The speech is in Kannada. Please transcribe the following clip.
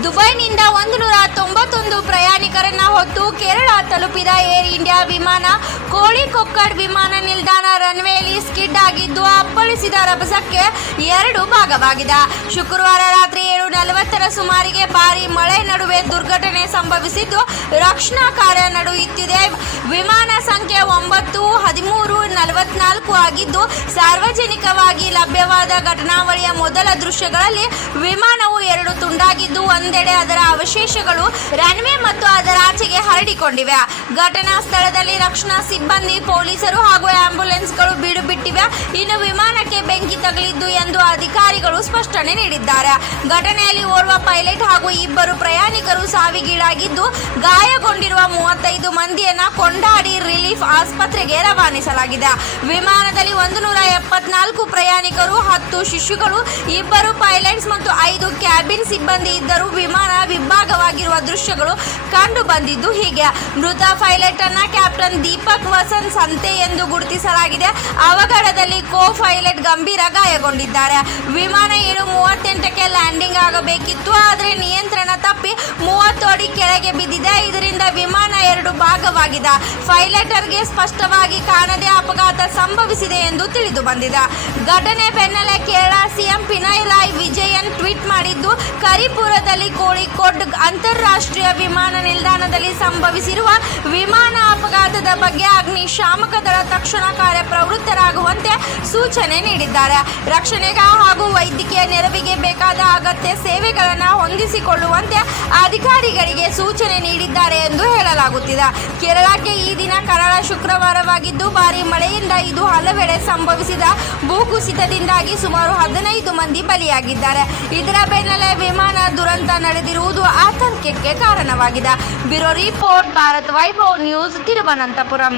ದುಬೈನಿಂದ 191 ಪ್ರಯಾಣಿಕರನ್ನ ಹೊತ್ತು ಕೇರಳ ತಲುಪಿದ ಏರ್ ಇಂಡಿಯಾ ವಿಮಾನ ಕೋಳಿಕೊಕ್ಕಡ್ ವಿಮಾನ ನಿಲ್ದಾಣ ರನ್ವೇಲಿ ಸ್ಕಿಡ್ ಆಗಿದ್ದು ಅಪ್ಪಳಿಸಿದ ರಭಸಕ್ಕೆ 2 ಭಾಗವಾಗಿದೆ. ಶುಕ್ರವಾರ ರಾತ್ರಿ 7:40 ಸುಮಾರಿಗೆ ಭಾರೀ ಮಳೆ ನಡುವೆ ದುರ್ಘಟನೆ ಸಂಭವಿಸಿದ್ದು ರಕ್ಷಣಾ ಕಾರ್ಯ ನಡೆಯುತ್ತಿದೆ. ವಿಮಾನ ಸಂಖ್ಯೆ 9-13-44 ಆಗಿದ್ದು ಸಾರ್ವಜನಿಕವಾಗಿ ಲಭ್ಯವಾದ ಘಟನಾವಳಿಯ ಮೊದಲ ದೃಶ್ಯಗಳಲ್ಲಿ ವಿಮಾನವು 2 ತುಂಡಾಗಿದ್ದು ಒಂದೆಡೆ ಅದರ ಅವಶೇಷಗಳು ರನ್ವೇ ಮತ್ತು ಅದರ ಆಚೆಗೆ ಹರಡಿಕೊಂಡಿವೆ. ಘಟನಾ ಸ್ಥಳದಲ್ಲಿ ರಕ್ಷಣಾ ಸಿಬ್ಬಂದಿ, ಪೊಲೀಸರು ಹಾಗೂ ಆಂಬ್ಯುಲೆನ್ಸ್ಗಳು ಬೀಡು ಬಿಟ್ಟಿವೆ. ಇನ್ನು ವಿಮಾನಕ್ಕೆ ಬೆಂಕಿ ತಗುಲಿದ್ದು ಎಂದು ಅಧಿಕಾರಿಗಳು ಸ್ಪಷ್ಟನೆ ನೀಡಿದ್ದಾರೆ. ಘಟನೆಯಲ್ಲಿ ಓರ್ವ ಪೈಲಟ್ ಹಾಗೂ 2 ಪ್ರಯಾಣಿಕರು ಸಾವಿಗೀಡಾಗಿದ್ದು ಗಾಯಗೊಂಡಿರುವ 35 ಮಂದಿಯನ್ನ ಕೊಂಡಾಡಿ ರಿಲೀಫ್ ಆಸ್ಪತ್ರೆಗೆ ರವಾನಿಸಲಾಗಿದೆ. ವಿಮಾನದಲ್ಲಿ 174 ಪ್ರಯಾಣಿಕರು, 10 ಶಿಶುಗಳು, 2 ಪೈಲಟ್ಸ್ ಮತ್ತು 5 ಕ್ಯಾಬಿನ್ ಸಿಬ್ಬಂದಿ ಇದ್ದರೂ ವಿಮಾನ ವಿಭಾಗವಾಗಿರುವ ದೃಶ್ಯಗಳು ಕಂಡು ಬಂದಿದ್ದು ಹೀಗೆ. ಮೃತ ಪೈಲಟ್ ಅನ್ನ ಕ್ಯಾಪ್ಟನ್ ದೀಪಕ್ ವಸಂತ್ ಸಂತೆ ಎಂದು ಗುರುತಿಸಲಾಗಿದೆ. ಅವಘಡದಲ್ಲಿ ಕೋ ಪೈಲಟ್ ಗಂಭೀರ ಗಾಯಗೊಂಡಿದ್ದಾರೆ. ವಿಮಾನ 7:38ಕ್ಕೆ ಲ್ಯಾಂಡಿಂಗ್ ಆಗಬೇಕಿತ್ತು, ಆದರೆ ನಿಯಂತ್ರಣ ತಪ್ಪಿ 30 ಅಡಿ ಕೆಳಗೆ ಬಿದ್ದಿದೆ. ಇದರಿಂದ ವಿಮಾನ 2 ಭಾಗವಾಗಿದೆ. ಪೈಲಟರ್ಗೆ ಸ್ಪಷ್ಟವಾಗಿ ಕಾಣದೆ ಅಪಘಾತ ಸಂಭವಿಸಿದೆ ಎಂದು ತಿಳಿದು ಬಂದಿದೆ. ಘಟನೆ ಬೆನ್ನಲ್ಲೇ ಕೇರಳ ಸಿಎಂ ಪಿನರಾಯಿ ವಿಜಯನ್ ಟ್ವೀಟ್ ಮಾಡಿದ್ದು, ಕರಿಪುರದಲ್ಲಿ ಕೋಳಿಕೋಡ್ ಅಂತಾರಾಷ್ಟ್ರೀಯ ವಿಮಾನ ನಿಲ್ದಾಣದಲ್ಲಿ ಸಂಭವಿಸಿರುವ ವಿಮಾನ ಅಪಘಾತದ ಬಗ್ಗೆ ಅಗ್ನಿಶಾಮಕ ದಳ ತಕ್ಷಣ ಕಾರ್ಯಪ್ರವೃತ್ತರಾಗುವಂತೆ ಸೂಚನೆ ನೀಡಿದ್ದಾರೆ. ರಕ್ಷಣೆಗೆ ಹಾಗೂ ವೈದ್ಯಕೀಯ ನೆರವಿಗೆ ಬೇಕಾದ ಅಗತ್ಯ ಸೇವೆಗಳನ್ನು ಹೊಂದಿಸಿಕೊಳ್ಳುವಂತೆ ಅಧಿಕಾರಿಗಳಿಗೆ ಸೂಚನೆ ನೀಡಿದ್ದಾರೆ ಎಂದು ಹೇಳಲಾಗುತ್ತಿದೆ. ಕೇರಳಕ್ಕೆ ಈ ದಿನ ಕರಾಳ ಶುಕ್ರವಾರವಾಗಿದ್ದು ಭಾರೀ ಮಳೆಯಿಂದ ಇದು ಹಲವೆಡೆ ಸಂಭವಿಸಿದ ಭೂಕುಸಿತದಿಂದಾಗಿ ಸುಮಾರು 15 ಮಂದಿ ಬಲಿಯಾಗಿದ್ದಾರೆ. ಇದರ ಬೆನ್ನಲ್ಲೇ ವಿಮಾನ ದುರಂತ ನಡೆದಿರುವುದು ಆತಂಕಕ್ಕೆ ಕಾರಣವಾಗಿದೆ. Bureau report, Bharat Vaibhav news, Thiruvananthapuram.